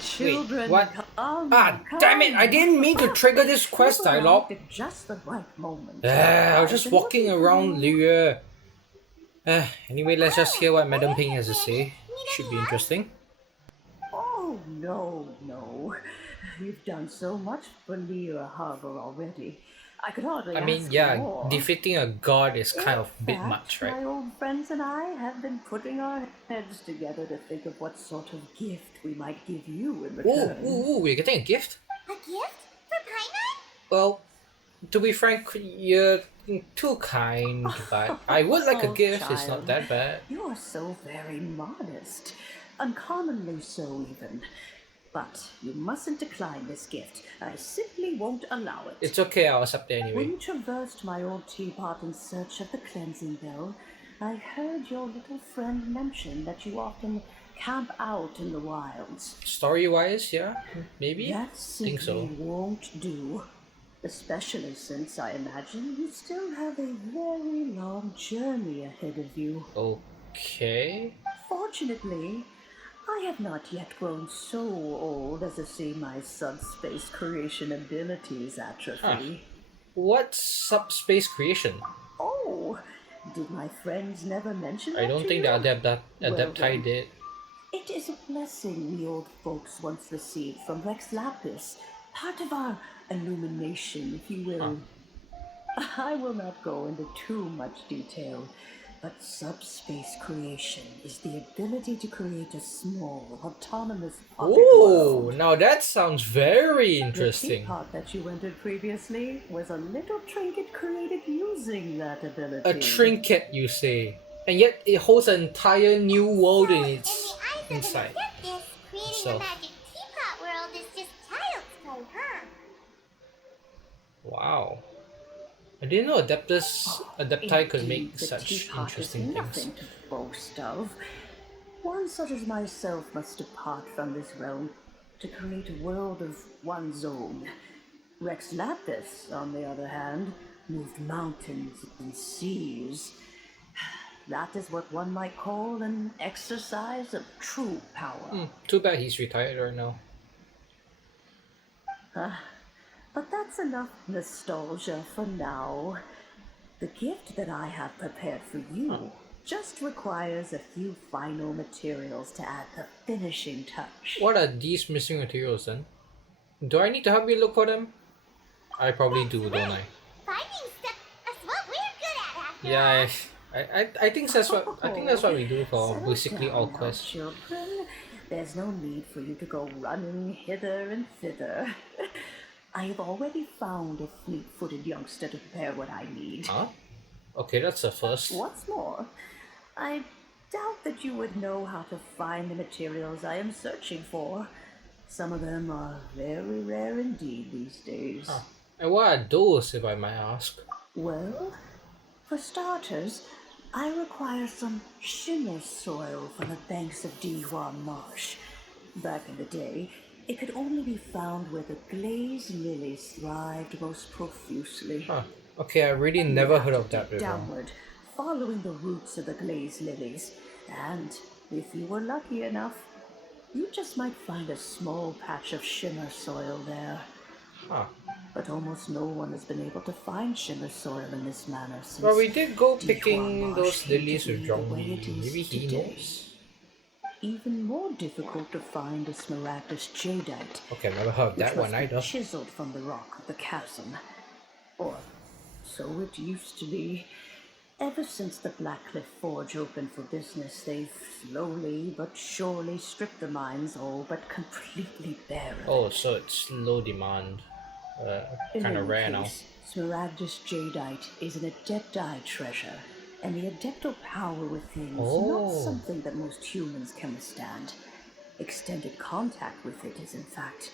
children, what? come, Damn it! I didn't mean to trigger this quest You've dialogue. arrived at just the right moment. I was I've just been walking looking for around you. Liyue. Anyway, let's just hear what Madam Ping has to say. Should be interesting. Oh, no. You've done so much for Lira Harbor already. I could hardly I mean, ask yeah, for more. defeating a god is kind of a bit In much, fact, right? my old friends and I have been putting our heads together to think of what sort of gift we might give you in return. Ooh, we're getting a gift? A gift? For Paimon? Well, to be frank, you're too kind, but I would like a Oh, gift, it's child, not that bad. You are so very modest. Uncommonly so, even. But you mustn't decline this gift. I simply won't allow it. It's okay, I'll accept it When anyway. you traversed my old teapot in search of the cleansing bell, I heard your little friend mention that you often camp out in the wilds. Story-wise, yeah, maybe? That Think simply so. won't do. Especially since I imagine you still have a very long journey ahead of you. Okay. Fortunately, I have not yet grown so old as to see my subspace creation abilities atrophy. What's subspace creation? Oh, did my friends never mention I that don't to think you? the Well Adepti then. did. It is a blessing we old folks once received from Rex Lapis, part of our illumination, if you will. I will not go into too much detail, but subspace creation is the ability to create a small, autonomous pocket Oh, world. now that sounds very The interesting. teapot that you entered previously was a little trinket created using that ability. A trinket, you say, and yet it holds an entire new world in its In the eyes inside. of an adeptus, creating So- a magic teapot world is just child's play, huh? Wow. I didn't know Adepti could make Indeed, the such teapot interesting is things. nothing to boast of. One such as myself must depart from this realm to create a world of one's own. Rex Lapis, on the other hand, moved mountains and seas. That is what one might call an exercise of true power. Too bad he's retired right now. But that's enough nostalgia for now. The gift that I have prepared for you just requires a few final materials to add the finishing touch. What are these missing materials then? Do I need to help you look for them? I probably do, don't I? Finding stuff is what we're good at after all. Yeah, I think that's what we do for Settle basically down all now, quests. children. There's no need for you to go running hither and thither. I have already found a fleet-footed youngster to prepare what I need. Huh? Okay, that's a first. What's more, I doubt that you would know how to find the materials I am searching for. Some of them are very rare indeed these days. And what are those, if I might ask? Well, for starters, I require some shimmer soil from the banks of Dihua Marsh. Back in the day, it could only be found where the glazed lilies thrived most profusely. Okay, I really never heard of that before. Downward, following the roots of the glazed lilies, and if you were lucky enough, you just might find a small patch of shimmer soil there. But almost no one has been able to find shimmer soil in this manner since. Well, we did go Dihua picking Marsh those came lilies to with be the way Zhongli. it is Maybe he today. knows. Even more difficult to find is smaragdus jadeite, Okay, never heard of which that must one be either. chiseled from the rock of the chasm. Or so it used to be. Ever since the Blackcliff Forge opened for business, they've slowly but surely stripped the mines all but completely bare of Oh, it. so it's low demand. In Kind of any rare now. case, smaragdus jadeite is an adepti treasure, and the adeptal power within is not Oh. something that most humans can withstand. Extended contact with it is, in fact,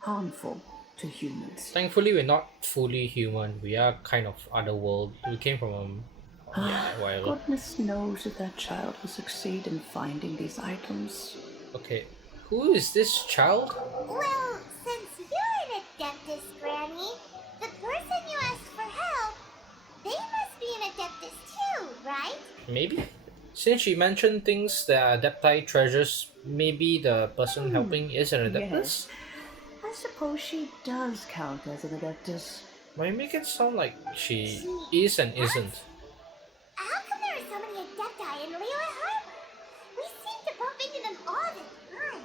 harmful to humans. Thankfully, we're not fully human. We are kind of otherworld. We came from whatever. Goodness knows if that child will succeed in finding these items. Okay, who is this child? Well, since you're an adeptus, Granny, the person you asked for help, they must be an adeptus too, right? Maybe? Since she mentioned things that are adepti treasures, maybe the person helping is an adeptus? Yes, I suppose she does count as an adeptus. But you make it sound like she Gee, is and what? isn't. How come there are so many adepti in Liyue Harbor? We seem to bump into them all the time.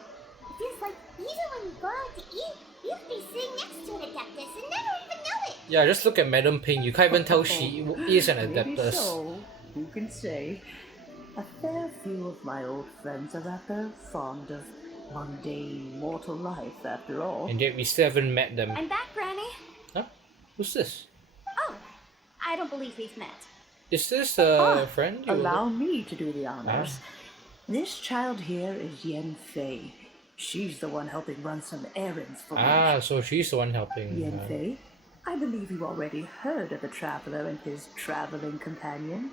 It feels like even when we go out to eat, you could be sitting next to an adeptus and never even know it. Yeah, just look at Madam Ping. You can't even tell she is an Maybe adeptus. so. Who can say? A fair few of my old friends are rather fond of mundane mortal life, after all. And yet we still haven't met them. I'm back, Granny. Huh? Who's this? Oh, I don't believe we've met. Is this the friend you Allow me to do the honors. This child here is Yen Fei. She's the one helping run some errands for me. So she's the one helping. Yen Fei, I believe you already heard of the traveler and his traveling companion.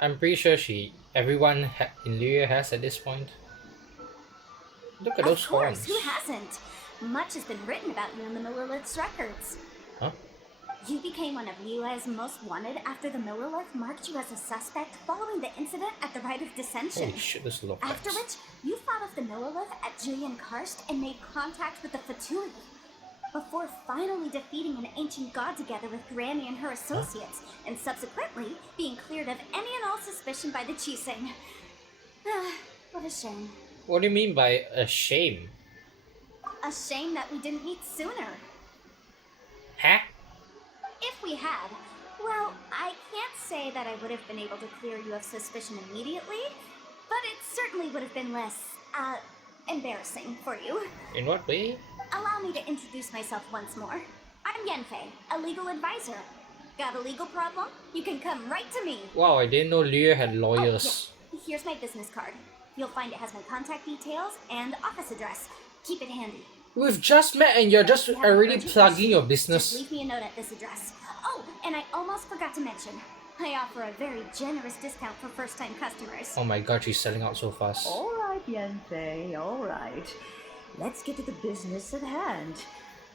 I'm pretty sure everyone in Liyue has at this point. Look at those Of course, horns. who hasn't? Much has been written about you in the Millerlith's records. Huh? You became one of Liyue's most wanted after the Millerlith marked you as a suspect following the incident at the Rite of Dissension. Holy shit, this is a lot of After facts. which, you fought off the Millerlith at Julian Karst and made contact with the Fatui, before finally defeating an ancient god together with Granny and her associates, and subsequently being cleared of any and all suspicion by the Chiseng. What a shame. What do you mean by a shame? A shame that we didn't meet sooner. Huh? If we had, well, I can't say that I would have been able to clear you of suspicion immediately, but it certainly would have been less, embarrassing for you. In what way? Allow me to introduce myself once more. I'm Yenfei, a legal advisor. Got a legal problem? You can come right to me. Wow, I didn't know Liyue had lawyers. Oh, yeah. Here's my business card. You'll find it has my contact details and office address. Keep it handy. We've just met and you're just If you have an already urgent plugging your issue, business. Just leave me a note at this address. Oh, and I almost forgot to mention, I offer a very generous discount for first-time customers. Oh my god, she's selling out so fast. All right, Yen Fei, all right. Let's get to the business at hand.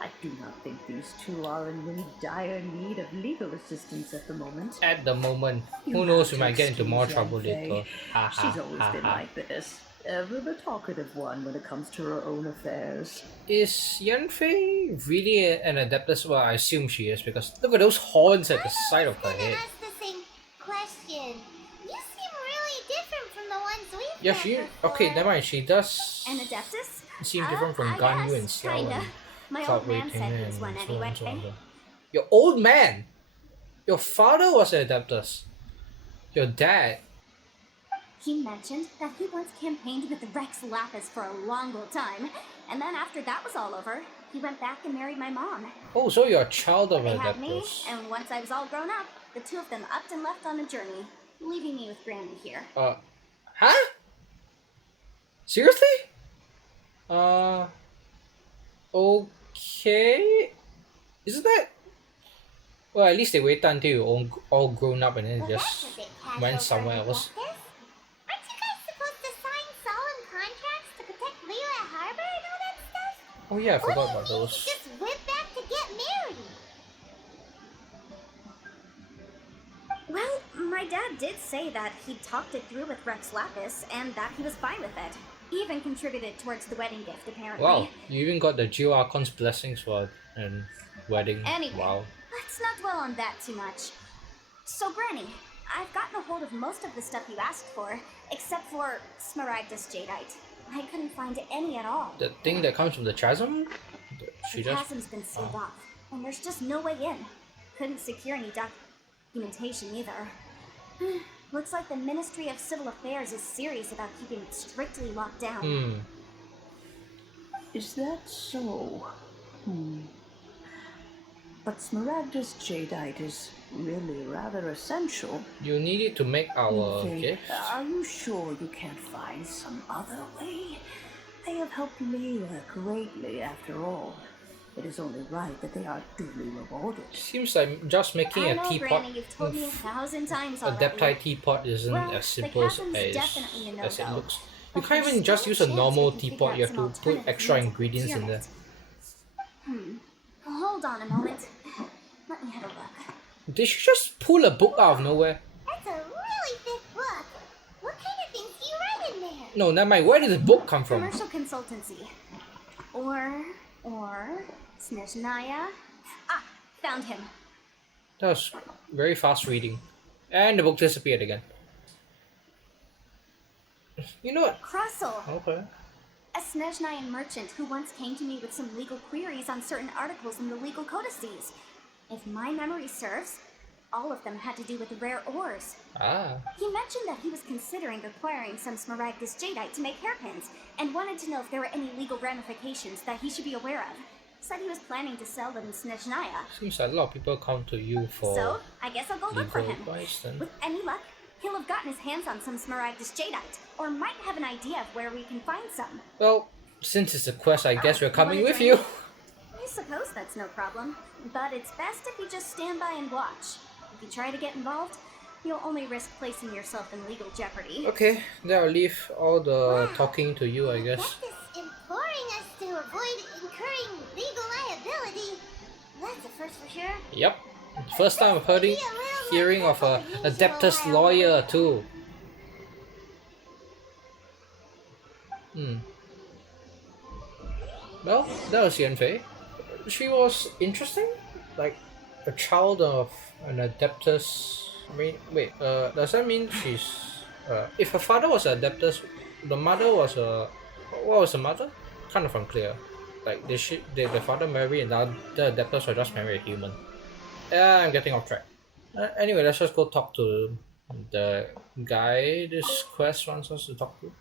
I do not think these two are in any dire need of legal assistance at the moment. At the moment, You who have knows, to we might get into more excuse trouble Yen Fei. later. Ha ha She's always ha been ha. like this. Ever the talkative one when it comes to her own affairs. Is Yanfei really an adeptus? Well, I assume she is because look at those horns at the side of her I head. asked the same question. You seem really different from the ones we've Yeah, met she. before. Okay, never mind. She does An adeptus? seem different from I Ganyu guess, and Xiao kinda. and My Cloud old man Waiting said he and was one so anyway. on and so on. Your old man. Your father was an adeptus. Your dad. He mentioned that he once campaigned with Rex Lapis for a long time, and then after that was all over, he went back and married my mom. Oh, so you're a child of They an had me, adeptus. and once I was all grown up, the two of them upped and left on a journey, leaving me with Granny here. Huh? Seriously? Okay. Isn't that? Well, at least they waited until you're all grown up and then Well, just that's a bit casual went for somewhere an else. adeptus. Aren't you guys supposed to sign solemn contracts to protect Liyue Harbor and all that stuff? Oh yeah, I What forgot do you about mean those. you just went back to get married? Well, my dad did say that he talked it through with Rex Lapis, and that he was fine with it. He even contributed towards the wedding gift, apparently. Wow, you even got the Geo Archon's blessings for a wedding. Anyway, Wow. let's not dwell on that too much. So, Granny, I've gotten a hold of most of the stuff you asked for, except for Smaragdus Jadeite. I couldn't find any at all. The thing that comes from the chasm? She The just. chasm's been sealed off, and there's just no way in. Couldn't secure any documentation either. Looks like the Ministry of Civil Affairs is serious about keeping it strictly locked down. Is that so? But Smaragdus Jadeite is really rather essential. You need it to make our Yen Fei, gift. are you sure you can't find some other way? They have helped me greatly after all. It is only right that they are duly rewarded. Seems like just making I a know, teapot. Granny, you've told me 1,000 times already. Adepti teapot isn't Well, as the simple as, chasm's definitely a as it no-go. looks. You But can't there's even just still use a a chance normal we can figure teapot, out you have some to put alternative extra means of ingredients in there. procurement. Hold on a moment. Let me have a look. Did she just pull a book out of nowhere? That's a really thick book. No, never mind. Where did this book come from? Commercial consultancy. Or Snezhnaya. Ah, found him. That was very fast reading. And the book disappeared again. You know what? Crossel, Okay. a Snezhnayan merchant who once came to me with some legal queries on certain articles in the legal codices. If my memory serves, all of them had to do with rare ores. Ah. He mentioned that he was considering acquiring some Smaragdus jadeite to make hairpins, and wanted to know if there were any legal ramifications that he should be aware of. Said he was planning to sell them in Snezhnaya. Seems like a lot of people come to you for So, I guess I'll go look for legal him. advice then. With any luck, he'll have gotten his hands on some Smaragdus jadeite, or might have an idea of where we can find some. Well, since it's a quest, I guess we're coming wanna with join you. me? I suppose that's no problem, but it's best if you just stand by and watch. If you try to get involved, you'll only risk placing yourself in legal jeopardy. Okay, then I'll leave all the talking to you, I guess. Adeptus imploring us to avoid incurring legal liability. That's a first for sure. Yep. First time I've hearing of a adeptus lawyer too. Well, that was Yanfei. She was interesting, like a child of an adeptus. I mean, wait, does that mean she's? If her father was an adeptus, the mother was a. What was the mother? Kind of unclear. Like, did the father marry another adeptus or just marry a human? Yeah, I'm getting off track. Anyway, let's just go talk to the guy this quest wants us to talk to.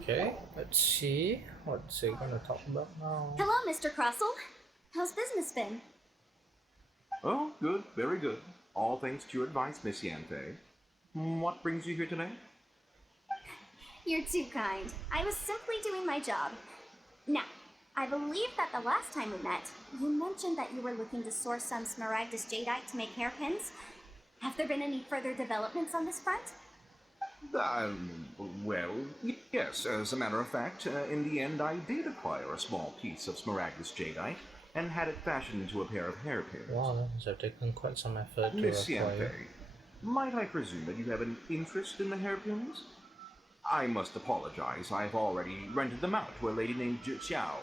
Okay, let's see. What's he gonna talk about now? Hello, Mr. Crossel. How's business been? Oh, good, very good. All thanks to your advice, Miss Yanfei. What brings you here today? You're too kind. I was simply doing my job. Now, I believe that the last time we met, you mentioned that you were looking to source some Smaragdus jadeite to make hairpins. Have there been any further developments on this front? Well, yes, as a matter of fact, in the end I did acquire a small piece of Smaragdus jadeite and had it fashioned into a pair of hairpins. Wow, that must have taken quite some effort to Miss acquire. Yanfei, might I presume that you have an interest in the hairpins? I must apologize, I've already rented them out to a lady named Zhi Qiao.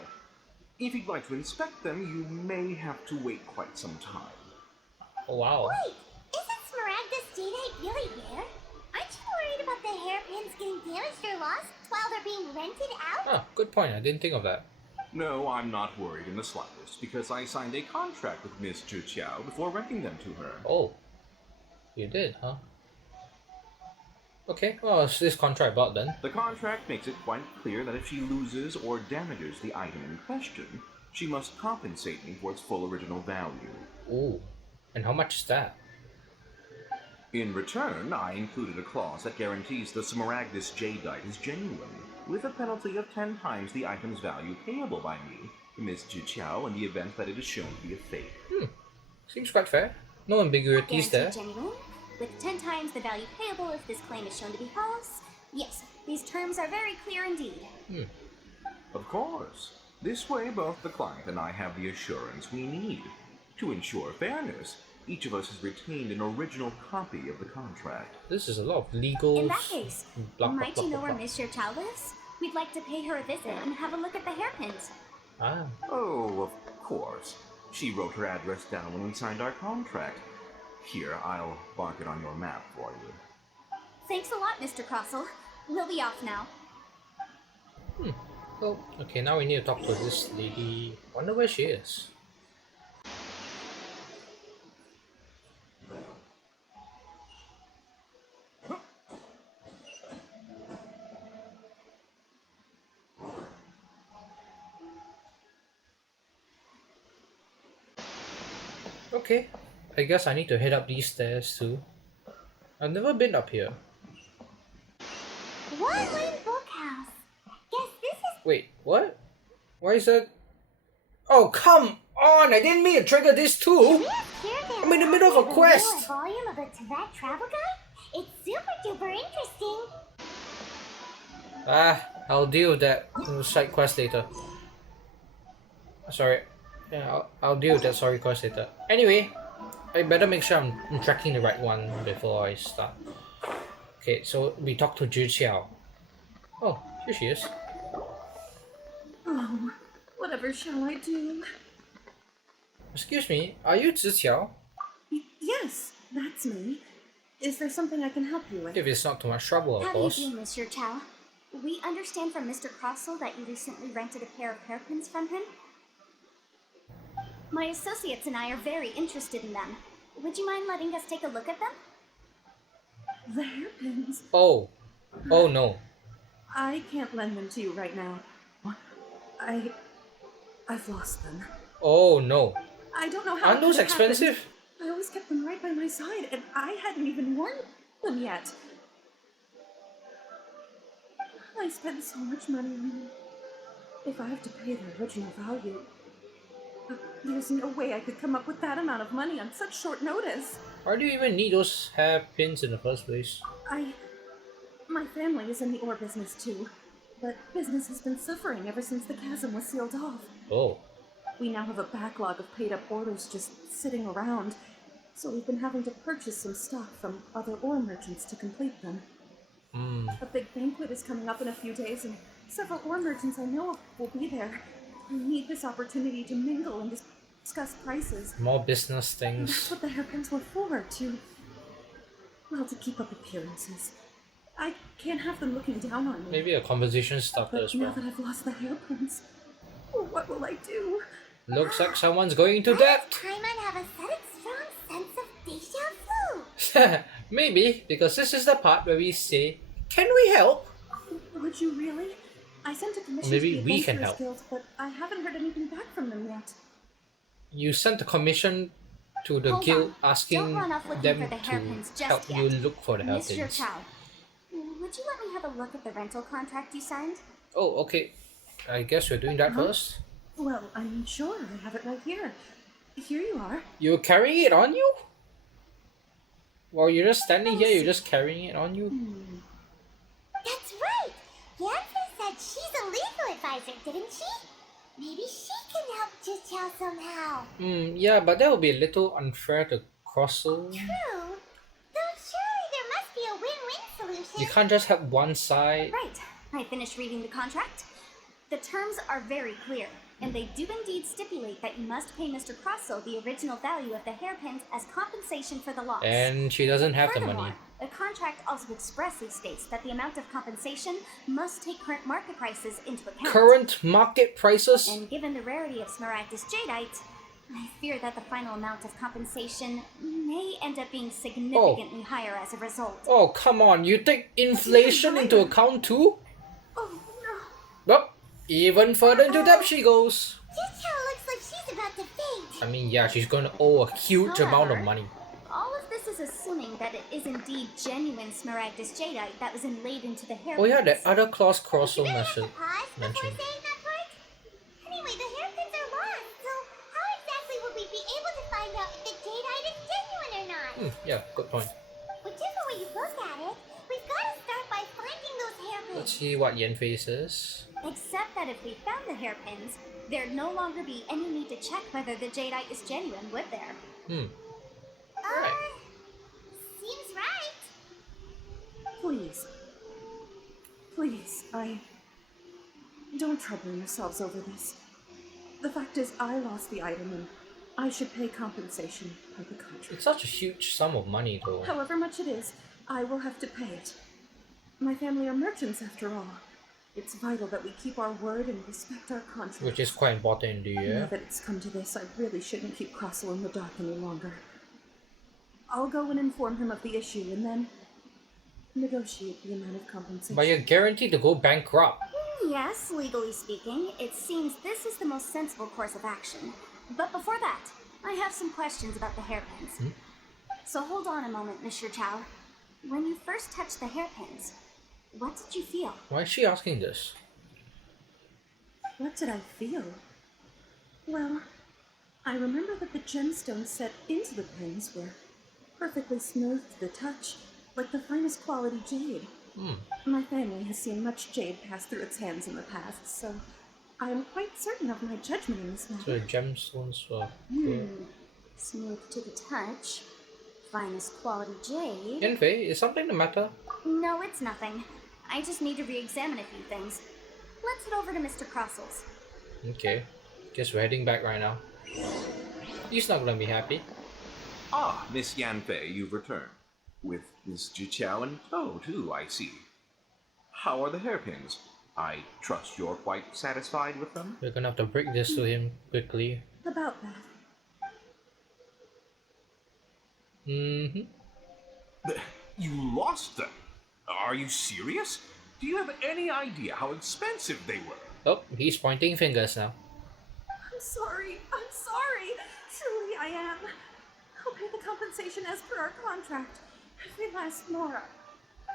If you'd like to inspect them, you may have to wait quite some time. Oh, wow. Wait, isn't Smaragdus jadeite really rare? Aren't you worried about the hairpins getting damaged or lost while they're being rented out? Ah, good point. I didn't think of that. No, I'm not worried in the slightest, because I signed a contract with Miss Zhi Qiao before renting them to her. Oh, you did, huh? Okay, well, what's this contract about then? The contract makes it quite clear that if she loses or damages the item in question, she must compensate me for its full original value. Ooh, and how much is that? In return, I included a clause that guarantees the Smaragdus jadeite is genuine, with a penalty of 10 times the item's value payable by me to Miss Zhi Qiao in the event that it is shown to be a fake. Seems quite fair. No ambiguities there. Guaranteed genuine, with 10 times the value payable if this claim is shown to be false. Yes, these terms are very clear indeed. Of course. This way, both the client and I have the assurance we need. To ensure fairness, each of us has retained an original copy of the contract. This is a lot of legal. In that case, blah, might blah, you blah, know where blah. Miss Xiao lives? We'd like to pay her a visit and have a look at the hairpins. Ah, Oh, of course. She wrote her address down when we signed our contract. Here, I'll mark it on your map for you. Thanks a lot, Mr. Crossel. We'll be off now. well, okay, now we need to talk to this lady. Wonder where she is. Okay, I guess I need to head up these stairs too. I've never been up here. One bookhouse. Guess this is Wait, what? Why is that? Oh, come on! I didn't mean to trigger this too! I'm in the middle of a quest! volume of a Tibet travel guide? It's super duper interesting. Ah, I'll deal with that side quest later. Sorry. Yeah, I'll deal with that sorry quest later. Anyway, I better make sure I'm tracking the right one before I start. Okay, so we talked to Zhi Qiao. Oh, Here she is. Oh, whatever shall I do? Excuse me, are you Ziqiao? Yes, that's me. Is there something I can help you with? If it's not too much trouble, of How do you course. do, Monsieur Chow? We understand from Mr. Crossell that you recently rented a pair of hairpins from him. My associates and I are very interested in them. Would you mind letting us take a look at them? The hairpins. Oh. Oh no. I can't lend them to you right now. I've lost them. Oh no. I don't know how. Aren't it those could have happened. expensive? I always kept them right by my side, and I hadn't even worn them yet. I spent so much money on them. If I have to pay their original value, there's no way I could come up with that amount of money on such short notice. Why do you even need those hairpins in the first place? My family is in the ore business too, but business has been suffering ever since the chasm was sealed off. Oh. We now have a backlog of paid-up orders just sitting around, so we've been having to purchase some stock from other ore merchants to complete them. A big banquet is coming up in a few days, and several ore merchants I know of will be there. I need this opportunity to mingle and discuss prices. More business And things. that's what the hairpins were for, to keep up appearances. I can't have them looking down on me. Maybe a conversation starter But as now well. that I've lost the hairpins, what will I do? Looks like someone's going into By debt. this time I'd have a sudden strong sense of deja vu. Maybe, because this is the part where we say, can we help? Would you really? I sent a commission Maybe to the we can Adventurers help. Guild, but I haven't heard anything back from them yet. You sent a commission to the Hold guild on. asking Don't run off looking them for the hairpins to just help yet. you look for the Monsieur hairpins. Chow, would you let me have a look at the rental contract you signed? Oh, okay. I guess we're doing that first. Well, I'm sure I have it right here. Here you are. You're carrying it on you? While you're just standing here, you're just carrying it on you? That's right. Yanfer said she's a legal advisor, didn't she? Maybe she can help Jichao somehow. Yeah, but that would be a little unfair to Crossel. True. Though surely there must be a win-win solution. You can't just have one side. Right. I finished reading the contract. The terms are very clear, and they do indeed stipulate that you must pay Mr. Crossell the original value of the hairpins as compensation for the loss. And she doesn't have the Furthermore, money. the contract also expressly states that the amount of compensation must take current market prices into account. Current market prices? And given the rarity of Smaragdus jadeite, I fear that the final amount of compensation may end up being significantly higher as a result. Oh, come on. You take inflation into account too? Oh, no. Well, even further into debt she goes. Jichao looks like she's about to faint. I mean, yeah, she's gonna owe a huge amount of However, money. All of this is assuming that it is indeed genuine Smaragdus jadeite that was inlaid into the hairpins. Oh yeah, that other clause Crossel Did I have to mentioned. pause before mentioned. saying that part? Anyway, the hairpins are lost, so how exactly would we be able to find out if the jadeite is genuine or not? Yeah, good point. Whichever way you look at it, we've got to start by finding those hairpins. Let's see what Yanfei says. Except that if we found the hairpins, there'd no longer be any need to check whether the jadeite is genuine, would there? Alright. Seems right. Please. Please, don't trouble yourselves over this. The fact is, I lost the item and I should pay compensation per the contract. It's such a huge sum of money though. However much it is, I will have to pay it. My family are merchants after all. It's vital that we keep our word and respect our contract. Which is quite important in the Now year. that it's come to this, I really shouldn't keep Crossell in the dark any longer. I'll go and inform him of the issue and then negotiate the amount of compensation. But you're guaranteed to go bankrupt. Yes, legally speaking, it seems this is the most sensible course of action. But before that, I have some questions about the hairpins. So hold on a moment, Monsieur Chow. When you first touched the hairpins, what did you feel? Why is she asking this? What did I feel? Well, I remember that the gemstones set into the pins were perfectly smooth to the touch, like the finest quality jade. My family has seen much jade pass through its hands in the past, so I am quite certain of my judgment in this So matter. the gemstones were good. Smooth to the touch, finest quality jade. Yanfei, is something the matter? No, it's nothing. I just need to re-examine a few things. Let's head over to Mr. Crossel's. Okay. Guess we're heading back right now. He's not gonna be happy. Ah, Miss Yanfei, you've returned. With Miss Jiqiao in tow, too, I see. How are the hairpins? I trust you're quite satisfied with them? We're gonna have to break this to him quickly. About that. You lost them? Are you serious? Do you have any idea how expensive they were? Oh, he's pointing fingers now. I'm sorry. Truly, I am. I'll pay the compensation as per our contract. Every last Mora.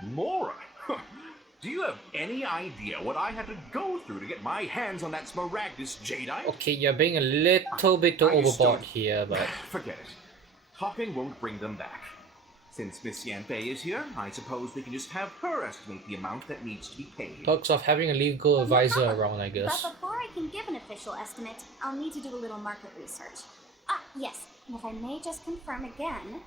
Mora? Do you have any idea what I had to go through to get my hands on that Smaragdus jadeite? Okay, you're being a little bit too overboard Understood. here, but... Forget it. Talking won't bring them back. Since Miss Yanfei is here, I suppose we can just have her estimate the amount that needs to be paid. Perks of having a legal advisor around, I guess. But before I can give an official estimate, I'll need to do a little market research. Ah, yes, and if I may just confirm again,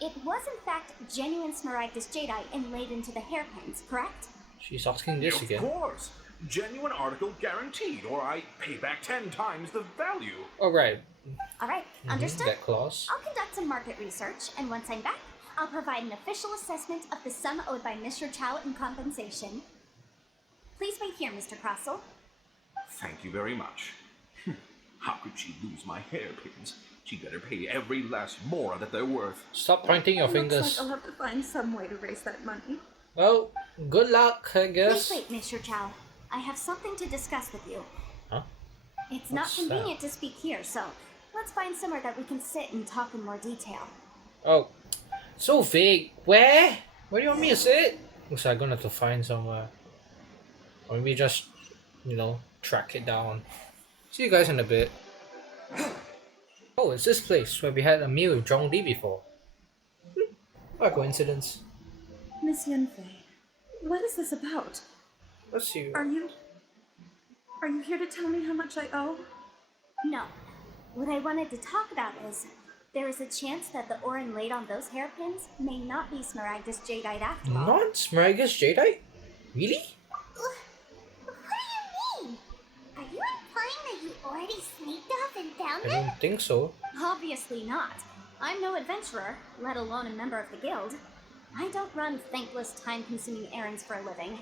it was in fact genuine Smaragdus jadeite inlaid into the hairpins, correct? She's asking this Of again. course! Genuine article guaranteed, or I pay back 10 times the value. Alright, Alright, understood? that clause. I'll conduct some market research, and once I'm back, I'll provide an official assessment of the sum owed by Mr. Chow in compensation. Please wait here, Mr. Crossell. Thank you very much. How could she lose my hairpins? She'd better pay every last Mora that they're worth. Stop pointing your Looks fingers. like I'll have to find some way to raise that money. Well, good luck, I guess. Please wait, Mr. Chow. I have something to discuss with you. Huh? It's not What's convenient to speak here, so let's find somewhere that we can sit and talk in more detail. Oh, so vague. Where? Where do you want me to sit? Looks like I'm gonna have to find somewhere. Or maybe just, you know, track it down. See you guys in a bit. Oh, it's this place where we had a meal with Zhongli before. What a coincidence. Miss Yanfei, what is this about? Let's see. Are you here to tell me how much I owe? No. What I wanted to talk about is there is a chance that the ore inlaid on those hairpins may not be Smaragdus jadeite after all. Not Smaragdus jadeite? Really? What do you mean? Are you implying that you already sneaked off and found I them? don't think so. Obviously not. I'm no adventurer, let alone a member of the guild. I don't run thankless, time-consuming errands for a living.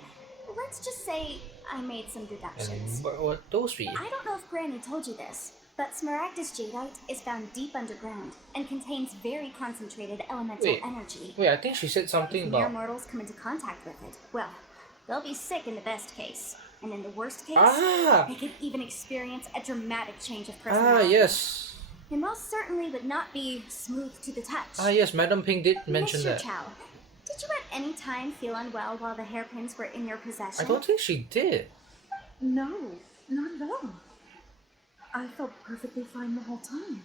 Let's just say I made some And deductions. what those be? I don't know if Granny told you this, but Smaragdus jadeite is found deep underground and contains very concentrated elemental Wait. energy. Wait, I think she said something If mere about... mortals come into contact with it, well, they'll be sick in the best case. And in the worst case, Ah! they could even experience a dramatic change of Ah, personality. yes. It most certainly would not be smooth to the touch. Ah, yes, Madam Ping did mention Mr. that. Chow, did you at any time feel unwell while the hairpins were in your possession? I don't think she did. No, not at all. I felt perfectly fine the whole time.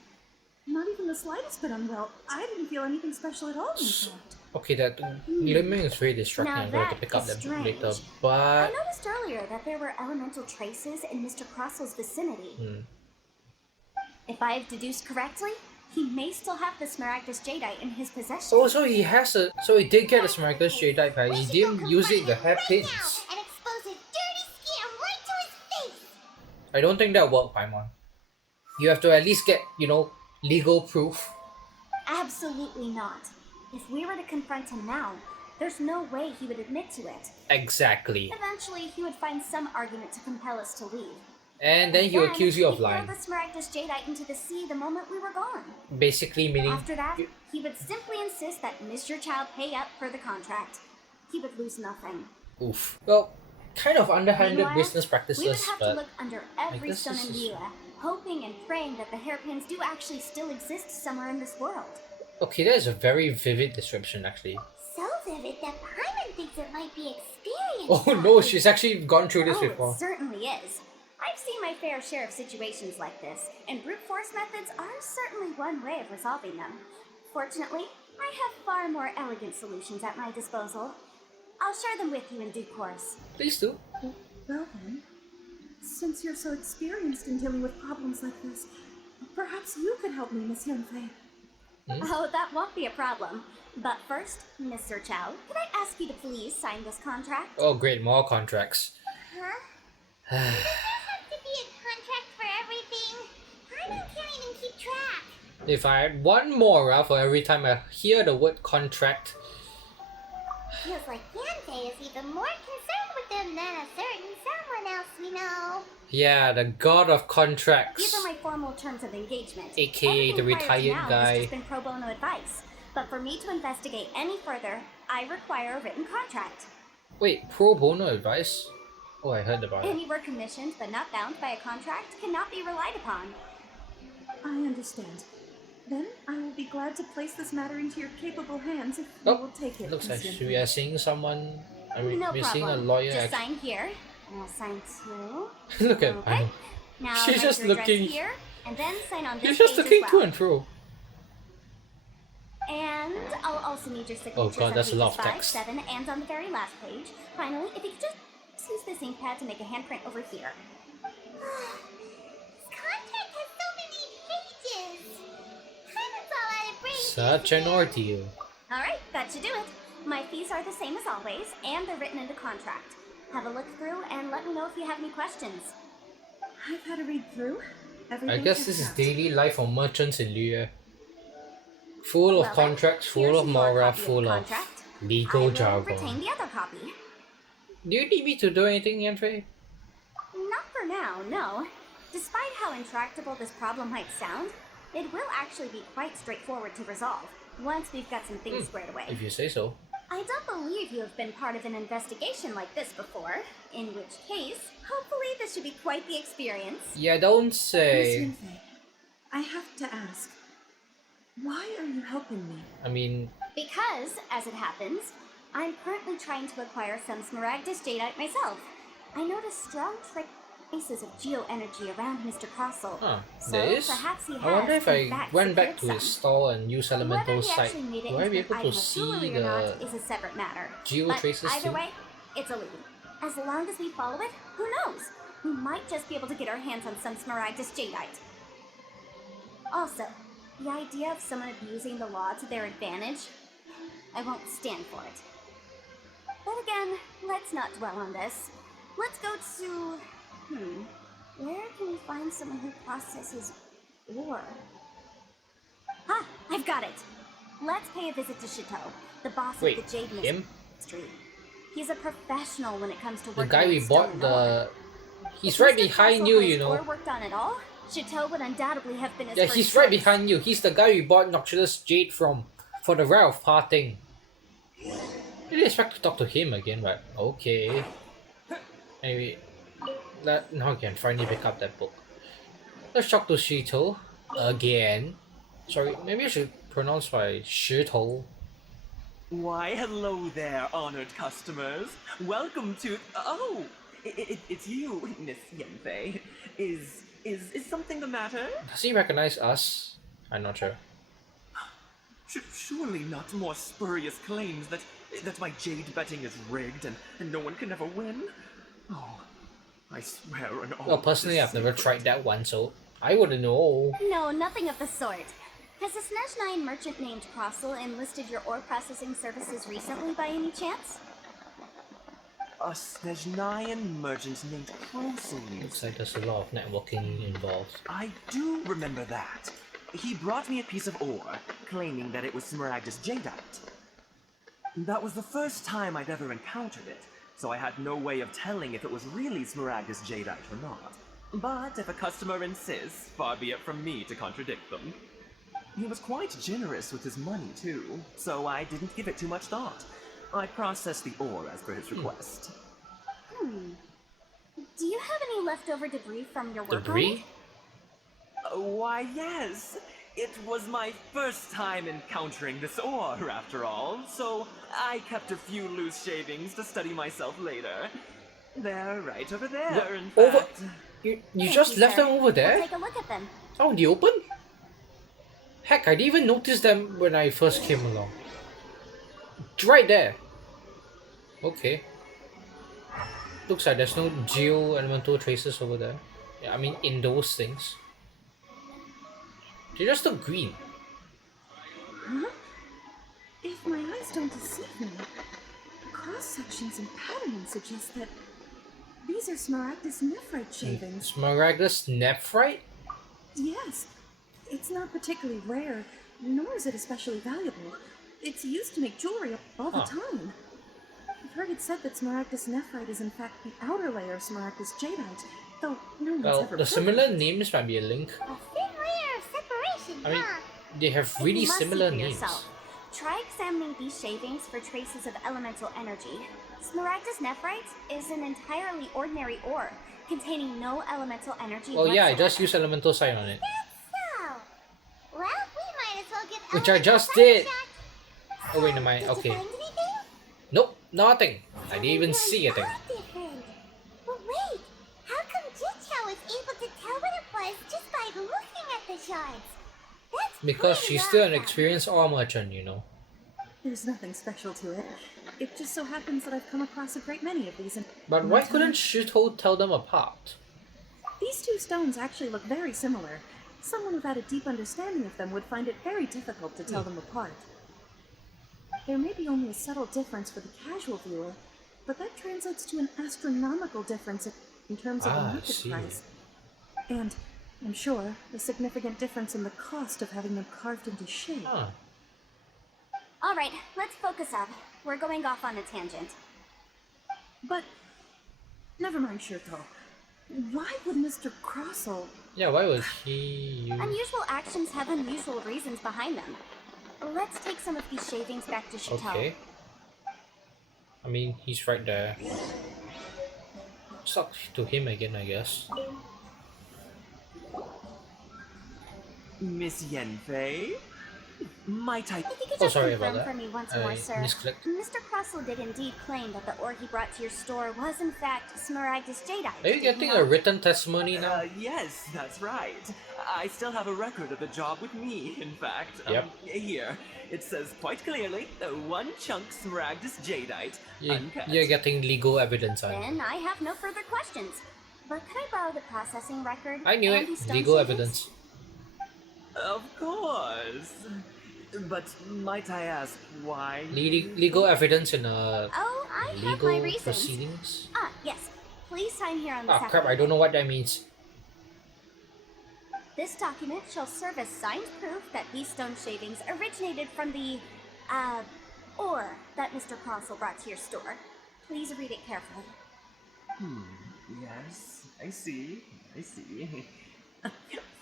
Not even the slightest bit unwell. I didn't feel anything special at all, in fact. Okay, that glimmering is very distracting. Now I'm going to that pick up is that strange. later. I But noticed earlier that there were elemental traces in Mr. Crossel's vicinity. If I have deduced correctly, he may still have the Smaragdus jadeite in his possession. oh, so he has a. So he did get a Smaragdus jadeite, but We he should didn't go use it in confront the him right hairpins. now and expose his dirty scam right to his face. I don't think that worked, Paimon. You have to at least get, you know, legal proof. Absolutely not. If we were to confront him now, there's no way he would admit to it. Exactly. Eventually, he would find some argument to compel us to leave. And then he'll accuse you of he'd lying. throw the Smaragdus jadeite into the sea the moment we were gone. Basically meaning. After that, he would simply insist that Mr. Chow pay up for the contract. He would lose nothing. Oof. Well, kind of underhanded Meanwhile, business we would practices, have to but look under every guess stone this in is- Liyue, hoping and praying that the hairpins do actually still exist somewhere in this world. okay, that is a very vivid description, actually. So vivid that Paimon thinks it might be experience. Oh no, she's actually gone through this Oh, before. it certainly is. I've seen my fair share of situations like this, and brute force methods are certainly one way of resolving them. Fortunately, I have far more elegant solutions at my disposal. I'll share them with you in due course. Please do. Well then, since you're so experienced in dealing with problems like this, perhaps you could help me, Miss Yanfei. Oh, that won't be a problem. But first, Mr. Chow, could I ask you to please sign this contract? Oh, great, more contracts. Huh? Does there have to be a contract for everything? Can't even keep track. If I had one more for every time I hear the word contract. Feels like Yanfei is even more concerned with them than a certain someone else we know. Yeah, the god of contracts. These are my formal terms of engagement. AKA the Everything prior to retired now guy. has just been pro bono advice. But for me to investigate any further, I require a written contract. Wait, pro bono advice? Oh, I heard about it. Any work commissioned but not bound by a contract cannot be relied upon. I understand. Then I will be glad to place this matter into your capable hands if Oh, you will take it. Looks like Miss we are seeing someone. I mean, No we're seeing a problem. lawyer. Just sign here, and I'll sign too. Look at Okay. Now She's write just your address looking- here, and then sign on this He's just page looking as to well. and fro. And I'll also need your signatures Oh god, on that's a pages lot of 5, text. 7, and on the very last page. Finally, if you could just use this ink pad to make a handprint over here. This contract has so many pages. It's all out of brain. Such an ordeal. Alright, that should do it. My fees are the same as always, and they're written in the contract. Have a look through and let me know if you have any questions. I've had a read through. I Everything guess checks this is out. daily life of merchants in Liyue. Full of Well then, contracts, full here's of your mora, copy of full the of contract. I legal will jargon. retain the other copy. Do you need me to do anything, Yanfei? Not for now, no. Despite how intractable this problem might sound, it will actually be quite straightforward to resolve once we've got some things squared away. If you say so. I don't believe you have been part of an investigation like this before, in which case, hopefully this should be quite the experience. Yeah, don't Miss say. Yunfei, I have to ask, why are you helping me? I mean, Because, as it happens, I'm currently trying to acquire some Smaragdus Jadeite myself. I noticed strong traces of geo-energy around Mr. Crossel. huh, So there is. perhaps he I wonder has, if in I fact, went back to secured his some. stall and used Whether elemental he sight. actually made it Will I be into an able to item of see jewelry or not the is a separate matter. geo But traces either too? way, it's a lead. As long as we follow it, who knows? We might just be able to get our hands on some Smaragdus Jadeite. Also, the idea of someone abusing the law to their advantage, I won't stand for it. But again, let's not dwell on this. Let's go to... where can we find someone who processes ore? Ah, I've got it! Let's pay a visit to Chateau, the boss Wait, of the Jade him? Mystery. He's a professional when it comes to The working guy we with bought stone ore. the. He's If right Mr. behind Castle you, has you know. ore worked on at all, Chateau would undoubtedly have been his Yeah, first he's right choice. behind you. He's the guy we bought Noctilus Jade from for the Rite of Parting. I didn't expect to talk to him again, but okay. Anyway, now I can finally pick up that book. Let's talk to Shito again. Sorry, maybe I should pronounce by Shito. Why, hello there, honored customers. Welcome to. Oh, it's you, Miss Yanfei. Is something the matter? Does he recognize us? I'm not sure. Surely not more spurious claims that my jade betting is rigged and no one can ever win. Oh, I swear an Well, personally, I've never tried that one, so I wouldn't know. No, nothing of the sort. Has a Snezhnine merchant named Crossel enlisted your ore processing services recently by any chance? A Snezhnine merchant named Looks Crossel. like there's a lot of networking involved. I do remember that. He brought me a piece of ore, claiming that it was Smaragdus Jadeite. That was the first time I'd ever encountered it, so I had no way of telling if it was really Smaragdus Jadeite or not. But if a customer insists, far be it from me to contradict them. He was quite generous with his money, too, so I didn't give it too much thought. I processed the ore as per his request. Do you have any leftover debris from your work on it? Debris? Why, yes. It was my first time encountering this ore, after all, so I kept a few loose shavings to study myself later. They're right over there, in Over- fact. You Thank just you, left sir. them over We'll there? take a look at them. Out in the open? Heck, I didn't even notice them when I first came along. It's right there. Okay. Looks like there's no geo-elemental traces over there. Yeah, I mean, in those things. They just look green. Huh? If my eyes don't deceive me, cross-sections and patterning suggest that these are Smaragdus nephrite shavings. Smaragdus nephrite? Yes. It's not particularly rare, nor is it especially valuable. It's used to make jewelry all the time. I've heard it said that Smaragdus nephrite is in fact the outer layer of Smaragdus jadeite, though no one's Well, ever the proven similar it. names might be a link. A thin layer of separation, I mean, huh? they have You really must see similar for names. yourself. Try examining these shavings for traces of elemental energy. Smaragdus nephrite is an entirely ordinary ore, containing no elemental energy Oh yeah, I whatsoever. just used elemental sign on it. So, well, we might as well give Which I Elemental just Sign did. a shot. Oh wait, never So, mind. did Okay. you find anything? Nope, nothing. I didn't even Something see a thing. are different. But wait, how come Jitchao was able to tell what it was just by looking at the shards? That's Because pretty she's still an awesome. experienced ore merchant, you know. There's nothing special to it. It just so happens that I've come across a great many of these in But my why time. couldn't Shito tell them apart? These two stones actually look very similar. Someone without a deep understanding of them would find it very difficult to tell them apart. There may be only a subtle difference for the casual viewer, but that translates to an astronomical difference in terms of the Ah, I market see. price. And, I'm sure, a significant difference in the cost of having them carved into shape. Huh. All right, let's focus up. We're going off on a tangent. But, never mind, Shirto. Why would Mr. Crossell... Yeah, why was he use... Unusual actions have unusual reasons behind them. Let's take some of these shavings back to Chateau. Okay. I mean, he's right there. It's up to him again, I guess. Miss Yenfei? Might I... If you could Oh, just sorry about confirm that. for me once I more, sir. misclicked. Mr. Crossell did indeed claim that the ore he brought to your store was in fact Smaragdus jadeite. Are you did he getting not? a written testimony now? Yes, that's right. I still have a record of the job with me, in fact. Yep. Here, it says quite clearly, one chunk Smaragdus jadeite, uncut. You're getting legal evidence on it. Then I have no further questions. But could I borrow the processing record? I knew and it. these stone Legal shavings? evidence. Of course. But might I ask why? Legal evidence in a Oh, I have my legal reasons. proceedings? Ah, yes. Please sign here on this Ah crap, I don't know what that means. This document shall serve as signed proof that these stone shavings originated from the, ore that Mr. Crossell brought to your store. Please read it carefully. Yes, I see.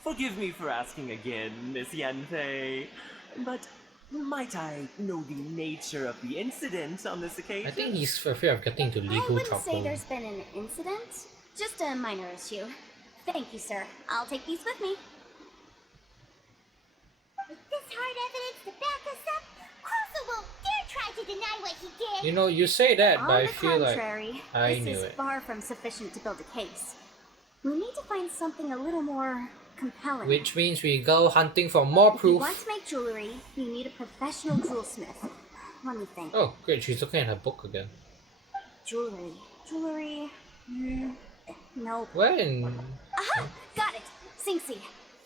Forgive me for asking again, Miss Yanfei. But might I know the nature of the incident on this occasion? I think he's afraid of getting into I legal wouldn't say trouble. there's been an incident, just a minor issue. Thank you, sir. I'll take these with me. With this hard evidence to back us up, Crossell won't dare try to deny what he did. You know, you say that, but On I the feel like contrary, I this knew is it. far from sufficient to build a case. We need to find something a little more compelling. Which means we go hunting for more If you proof. want to make jewelry, you need a professional jewelsmith. Let me think. Oh, great, she's looking at her book again. Jewelry. Nope. When? Aha! Got it! Singsi.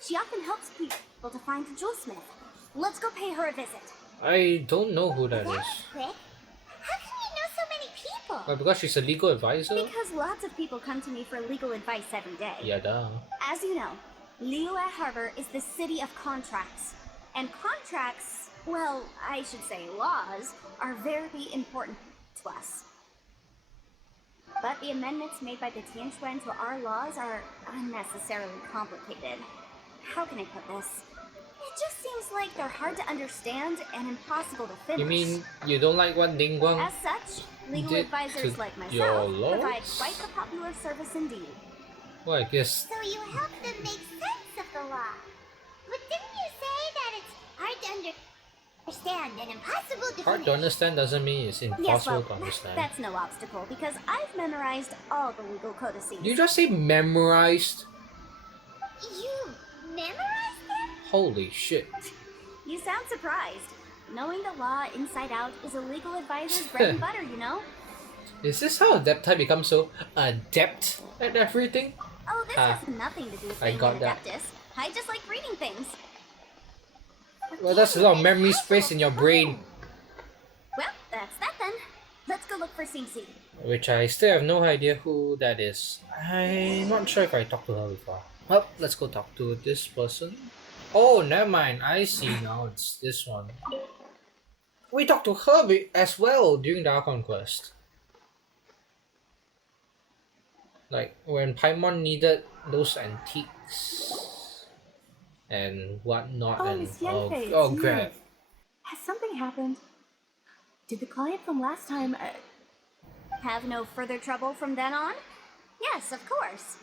She often helps people to find a jewelsmith. Let's go pay her a visit. I don't know who that That is. was quick. How can you know so many people? But because she's a legal advisor? Because lots of people come to me for legal advice every day. Yeah, duh. As you know, Liyue Harbor is the city of contracts. And contracts, well, I should say laws, are very important to us. But the amendments made by the Tianquan to our laws are unnecessarily complicated. How can I put this? It just seems like they're hard to understand and impossible to finish. You mean you don't like what Ding Guang? As such, legal did advisors to like your myself laws? provide quite the popular service indeed. Well, I guess So you help them make sense of the law. But didn't you say that it's hard to understand and impossible to hard to finish? understand doesn't mean it's Yes, impossible well, to understand. that's no obstacle because I've memorized all the legal codices. You just say memorized? You memorized them? Holy shit. You sound surprised. Knowing the law inside out is a legal advisor's bread and butter, you know? Is this how Adepti becomes so adept at everything? Oh, this Ah, has nothing to do with I being got an that. adeptus. I just like reading things. Well, that's a lot of memory space in your brain. Well, that's that then. Let's go look for Sing Si. Which I still have no idea who that is. I'm not sure if I talked to her before. Well, let's go talk to this person. Oh, never mind. I see now. It's this one. We talked to her as well during the Archon quest. Like when Paimon needed those antiques and whatnot. Oh, And Miss Yanfei, oh it's crap. you. Has something happened? Did the client from last time... Have no further trouble from then on? Yes, of course.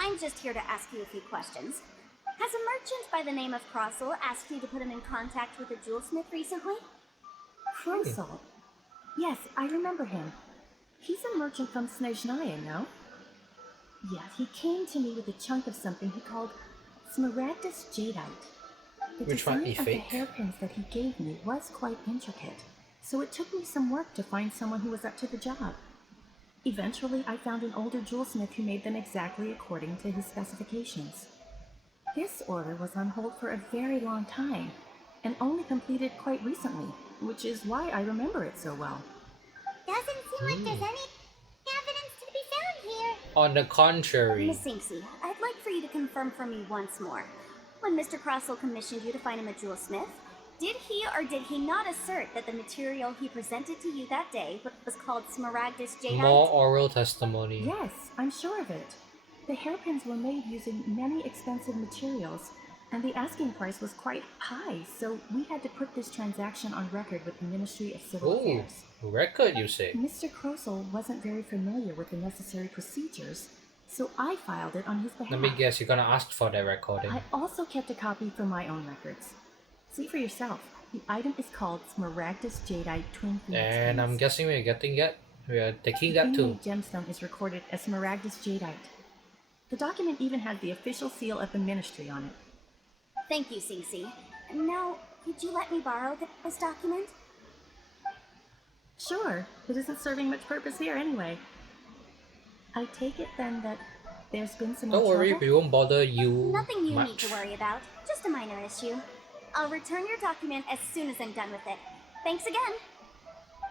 I'm just here to ask you a few questions. Has a merchant by the name of Crossel asked you to put him in contact with a jewelsmith recently? Krosal? Yes, I remember him. He's a merchant from Snezhnaya, no? Yeah, he came to me with a chunk of something he called Smaragdus Jadeite. The Which might be design of the fake. hairpins that he gave me was quite intricate, so it took me some work to find someone who was up to the job. Eventually, I found an older jewelsmith who made them exactly according to his specifications. This order was on hold for a very long time, and only completed quite recently, which is why I remember it so well. Doesn't seem like there's any evidence to be found here. On the contrary. Miss Sinksy, I'd like for you to confirm for me once more. When Mr. Crossel commissioned you to find him a jewelsmith, did he or did he not assert that the material he presented to you that day was called Smaragdus Jadeite? More oral testimony. Yes, I'm sure of it. The hairpins were made using many expensive materials, and the asking price was quite high, so we had to put this transaction on record with the Ministry of Civil Oh, Affairs. record you say? Mr. Krosel wasn't very familiar with the necessary procedures, so I filed it on his behalf. Let me guess, you're gonna ask for that recording. I also kept a copy for my own records. See for yourself. The item is called Smaragdus Jadeite Twin Phoenix And I'm Rings. guessing we're getting that. We are taking The that too. inlaid gemstone is recorded as Smaragdus Jadeite. The document even has the official seal of the Ministry on it. Thank you, Sinksy. Now, could you let me borrow this document? Sure, it isn't serving much purpose here anyway. I take it then that there's been some Don't more worry, trouble? we won't bother you Nothing you much. need to worry about. Just a minor issue. I'll return your document as soon as I'm done with it. Thanks again.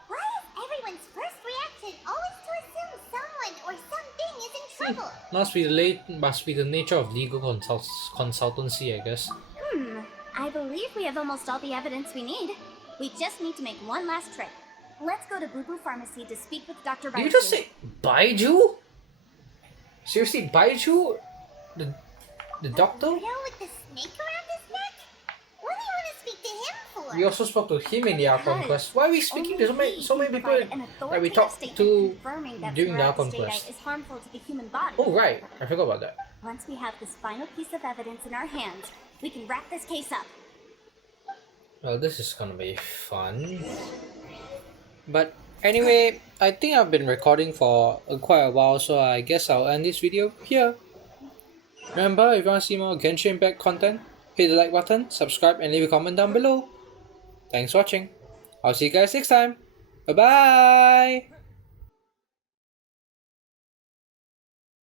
Why is everyone's first reaction always to assume someone or something is in trouble? Must be the nature of legal consultancy, I guess. I believe we have almost all the evidence we need. We just need to make one last trip. Let's go to Boo Boo Pharmacy to speak with Dr. Did you just say Baiju? Seriously, Baiju? The doctor? Weirdo with the snake around his neck? What do you want to speak to him for? We also spoke to him in the Archon quest. Why are we speaking to so many people that we talked to during the Archon quest? Is harmful to the human body. Oh right, I forgot about that. Once we have this final piece of evidence in our hands, we can wrap this case up. Well, this is gonna be fun. But anyway, I think I've been recording for quite a while, so I guess I'll end this video here. Remember, if you want to see more Genshin Impact content, hit the like button, subscribe, and leave a comment down below. Thanks for watching. I'll see you guys next time. Bye bye!